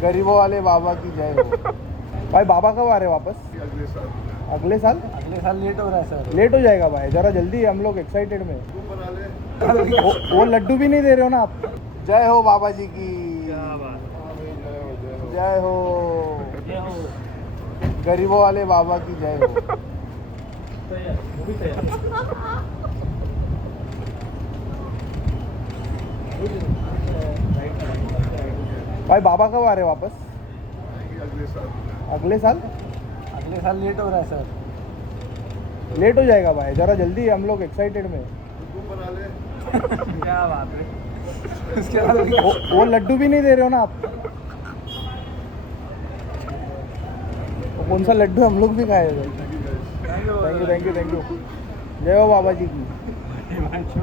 गरीबों वाले बाबा की जय हो। भाई बाबा कब आ रहे हैं वापस? अगले साल। अगले साल? अगले साल लेट हो रहा है सर। लेट हो जाएगा भाई, जरा जल्दी, हम लोग एक्साइटेड में। तू बना ले। वो लड्डू भी नहीं दे रहे हो ना आप? जय हो बाबा जी की। हाँ भाई, जय हो। जय हो। ये हो गरीबों वाले बाबा की जय हो। तैयार, वो भी तैयार। भाई बाबा कब आ रहे हैं वापस? अगले साल। अगले साल? अगले साल लेट हो रहा है सर। लेट हो जाएगा भाई, जरा जल्दी, हम लोग एक्साइटेड में। तू बना ले। क्या बात है। उसके बाद वो लड्डू भी नहीं दे रहे हो ना आप? वो कौन सा लड्डू, हम लोग भी खाए भाई। Thank you thank you thank you. जय हो बाबा जी की। हिमांशु